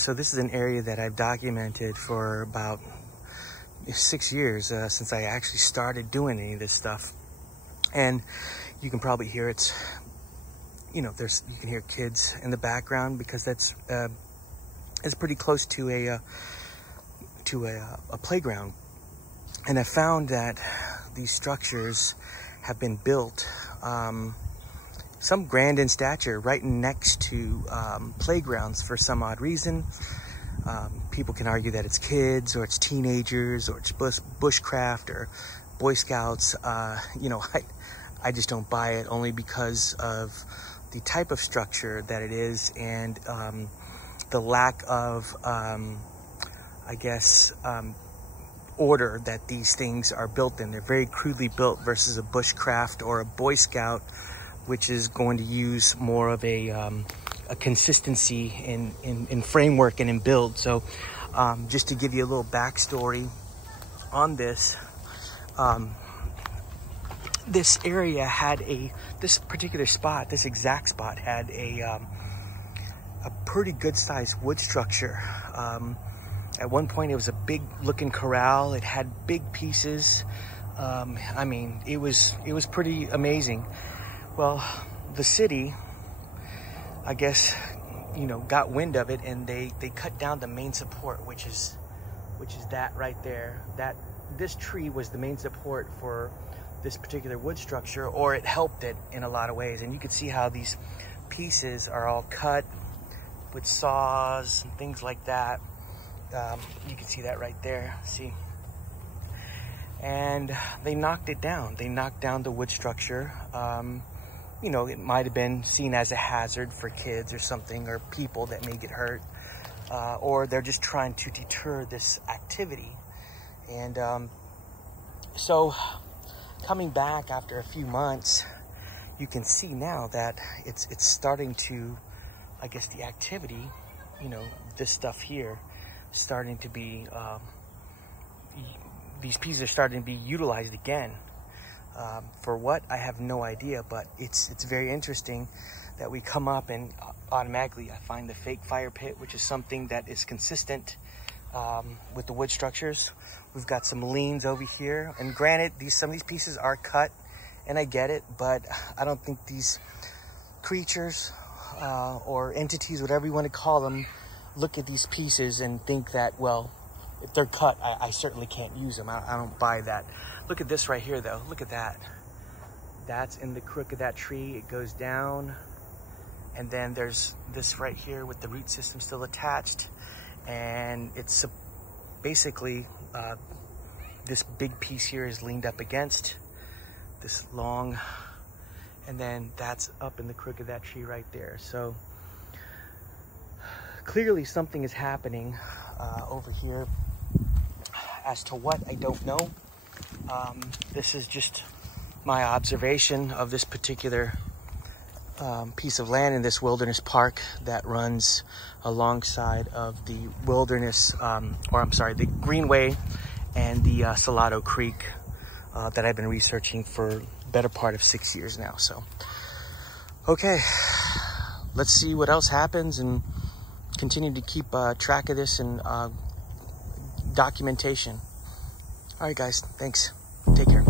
So this is an area that I've documented for about 6 years, since I actually started doing any of this stuff. And you can probably hear it's, you know, you can hear kids in the background because that's it's pretty close to a playground. And I found that these structures have been built, some grand in stature, right next to playgrounds for some odd reason. People can argue that it's kids or it's teenagers or it's bushcraft or Boy Scouts. You know, I just don't buy it, only because of the type of structure that it is and the lack of, I guess, order that these things are built in. They're very crudely built versus a bushcraft or a Boy Scout, which is going to use more of a consistency in framework and in build. So just to give you a little backstory on this, this area had this particular spot, this exact spot had a pretty good sized wood structure. At one point it was a big looking corral. It had big pieces. I mean, it was pretty amazing. Well, the city, I guess, you know, got wind of it, and they cut down the main support, which is that right there. This tree was the main support for this particular wood structure, or it helped it in a lot of ways. And you can see how these pieces are all cut with saws and things like that. You can see that right there, see? And they knocked it down. They knocked down the wood structure. You know, it might have been seen as a hazard for kids or something, or people that may get hurt, or they're just trying to deter this activity. And so coming back after a few months, you can see now that it's starting to, I guess, the activity, you know, this stuff here, starting to be, these pieces are starting to be utilized again. For what, I have no idea, but it's very interesting that we come up and automatically I find the fake fire pit, which is something that is consistent with the wood structures. We've got some leans over here, and granted, some of these pieces are cut, and I get it, but I don't think these creatures or entities, whatever you want to call them, look at these pieces and think that, well, if they're cut, I certainly can't use them. I don't buy that. Look at this right here, though. Look at that. That's in the crook of that tree. It goes down, and then there's this right here with the root system still attached, and it's basically this big piece here is leaned up against this long, and then that's up in the crook of that tree right there. So clearly something is happening over here. As to what, I don't know. This is just my observation of this particular piece of land in this wilderness park that runs alongside of the wilderness, the Greenway and the Salado Creek that I've been researching for the better part of 6 years now. So, okay, let's see what else happens and continue to keep track of this and documentation. All right, guys, thanks. Take care.